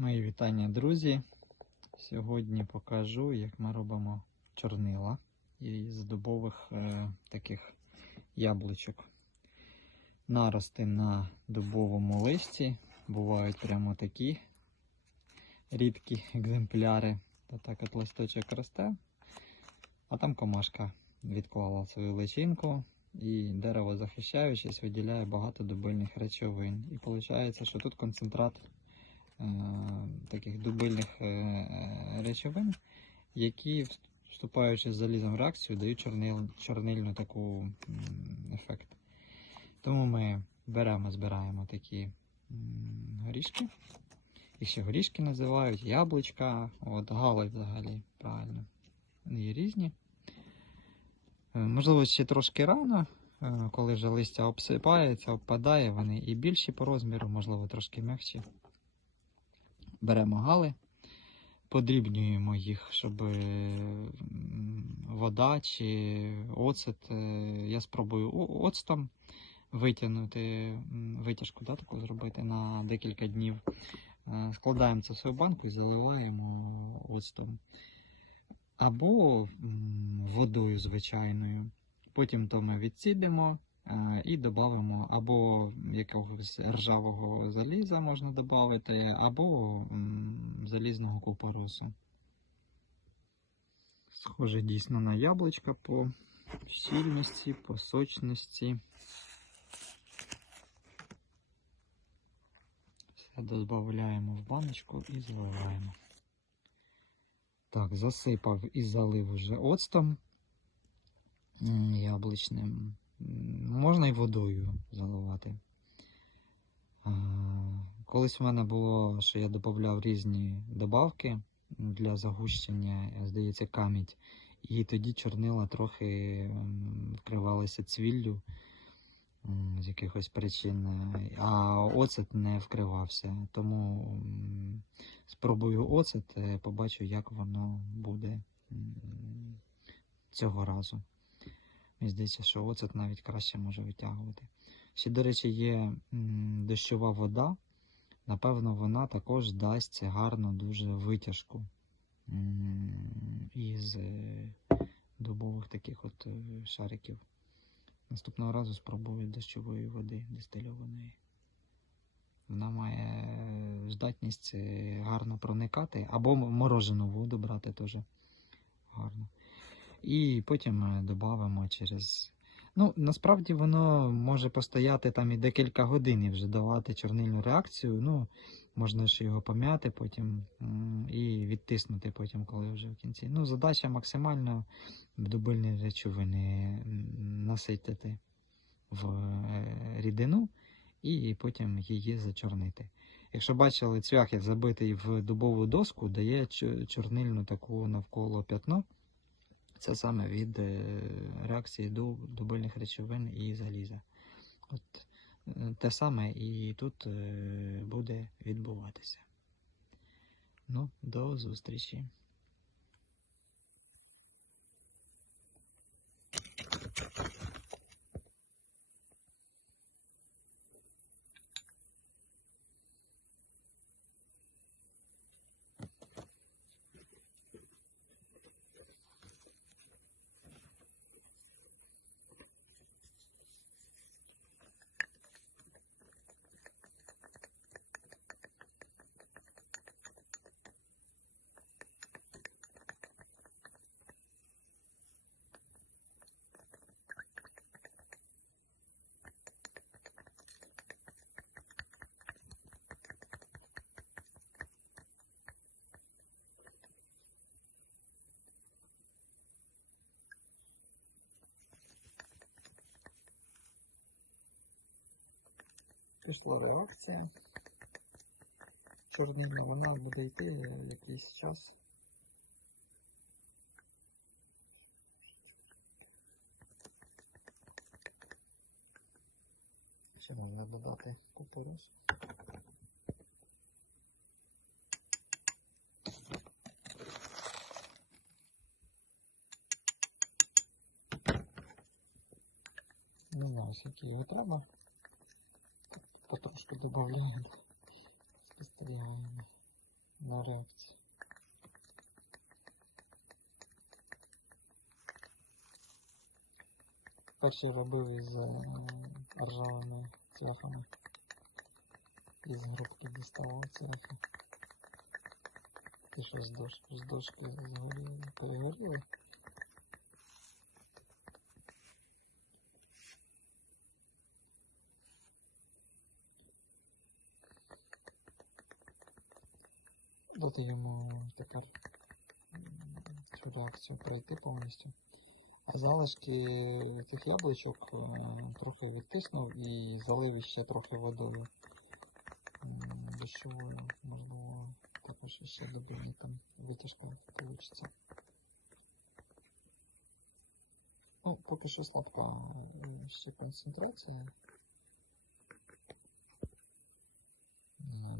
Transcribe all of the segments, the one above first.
Мої вітання, друзі. Сьогодні покажу, як ми робимо чорнила із дубових е, таких яблучок. Нарости на дубовому листі бувають прямо такі рідкі екземпляри. Та так от листочок росте, а там комашка відклала свою личинку, і дерево, захищаючись, виділяє багато дубильних речовин. І виходить, що тут концентрат таких дубильних е, речовин, які, вступаючи з залізом в реакцію, дають чорнил, чорнильну таку ефект. Тому ми беремо, збираємо такі горішки. Їх ще горішки називають, яблучка, от гали взагалі, правильно. Вони є різні. Е, Можливо, ще трошки рано, е, коли вже листя обсипається, обпадає, вони і більші по розміру, можливо, трошки м'якші. Беремо гали, подрібнюємо їх, щоб е, вода чи оцет. е, Я спробую оцтом витягнути витяжку да, таку зробити на декілька днів. Е, Складаємо це все в банку і заливаємо оцтом. Або водою звичайною. Потім то ми відсідимо і додамо або якогось ржавого заліза можна додати, або залізного купоросу. Схоже дійсно на яблучка по щільності, по сочності. Все додаємо в баночку і заливаємо. Так, засипав і залив уже оцтом яблучним. Можна і водою заливати. Колись в мене було, що я додавав різні добавки для загущення, здається, камідь. І тоді чорнила трохи вкривалися цвіллю з якихось причин, а оцет не вкривався. Тому спробую оцет, е, побачу, як воно буде цього разу. Мені здається, що оцет навіть краще може витягувати. Ще, до речі, є дощова вода. Напевно, вона також дасть гарну дуже витяжку із е, дубових таких от е, шариків. Наступного разу спробую дощової води дистильованої. Вона має здатність е, гарно проникати, або морожену воду брати теж гарно. І потім додамо через. Ну, насправді воно може постояти там і декілька годин і вже давати чорнильну реакцію. Ну, можна ж його пом'яти потім і відтиснути потім, коли вже в кінці. Ну, задача максимально дубильні речовини наситити в е, рідину і потім її зачорнити. Якщо бачили, цвях забитий в дубову доску, дає чорнильну таку навколо п'ятно. Це саме від е, реакції ду- дубильних речовин і заліза. От е, те саме і тут е, буде відбуватися. Ну, до зустрічі. Пішла реакція. Чорнильна вона буде йти якийсь час. Ще можна додати купорос. Не знаю, скільки його треба. Потрошки додаємо. Спостерігаємо. на реакцію. Перший робив із е, ржавими цвяхами. Із грубки діставав цвяхи. І що з дошки, з дошки згоріли, перегоріли. Дати йому тепер цю пройти повністю. А залишки цих яблучок е, трохи відтиснув і залив ще трохи водою дощовою, можливо, також ще добільні там витяжка вийде. Ну, поки що слабка е, ще концентрація.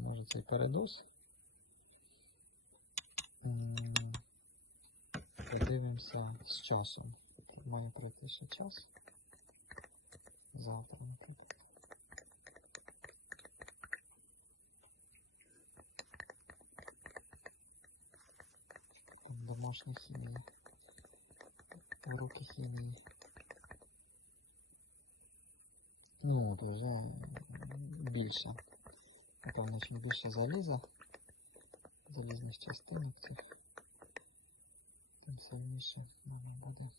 Може це і передоз. Подивимося з часом. Має пройти ще час. Завтра, наприклад. Там домашня хімія. Уроки хімії. Ну, от вже більше. Напевно, чим більше заліза, залізних частинок цих, тим сильніше воно буде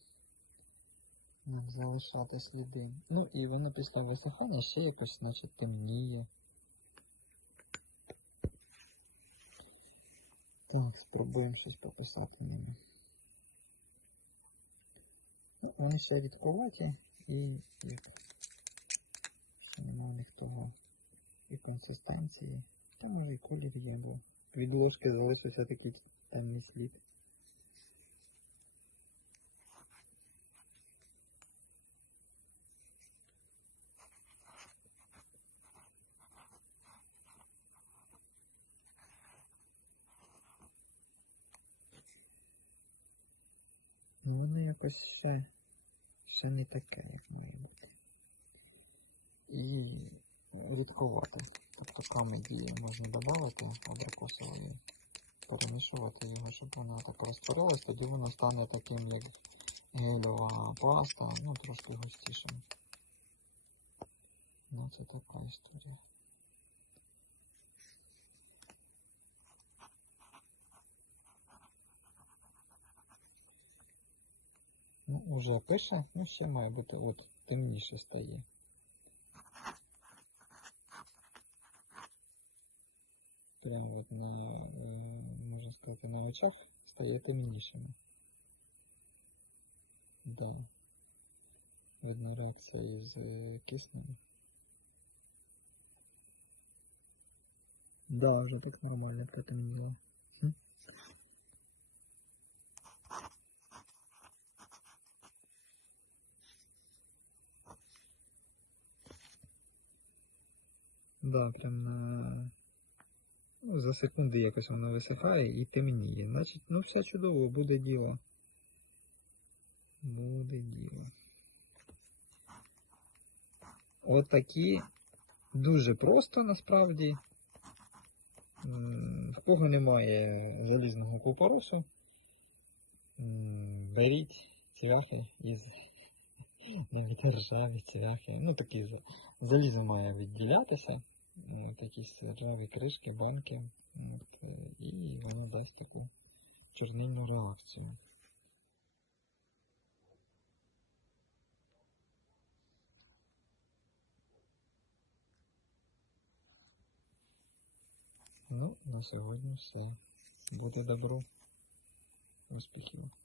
нам залишати сліди. Ну і воно після висихання ще якось, значить, темніє. Так, спробуємо щось пописати ними. Ну, вони ще рідковаті і як ще немає того і консистенції. Та і колір є, від ложки залишився такий темний слід. Ну, воно якось ще, ще не таке, як має бути. І рідковате. Тобто камеді можна додати абрикосової, перемішувати його, щоб воно так розтворилось, тоді воно стане таким, як гельова паста, ну трошки густішим. Ну, це така історія. Ну, уже пише, ну ще має бути от темніше стає. Прямо от на, е, можна сказати, на очах стає темнішим. Да. Видно реакція із е, киснем. Да, вже так нормально потемніло. Хм. Да, прям на... За секунди якось воно висихає і темніє. Значить, ну все чудово, буде діло. Буде діло. Отакі дуже просто насправді. В кого немає залізного купоросу, м, беріть цвяхи із навіть ржаві цвяхи. Ну такі за- залізо має відділятися. Якісь ржаві кришки, банки. От, і воно дасть таку чорнильну реакцію. Ну, на сьогодні все. Буде добро. Успіхів.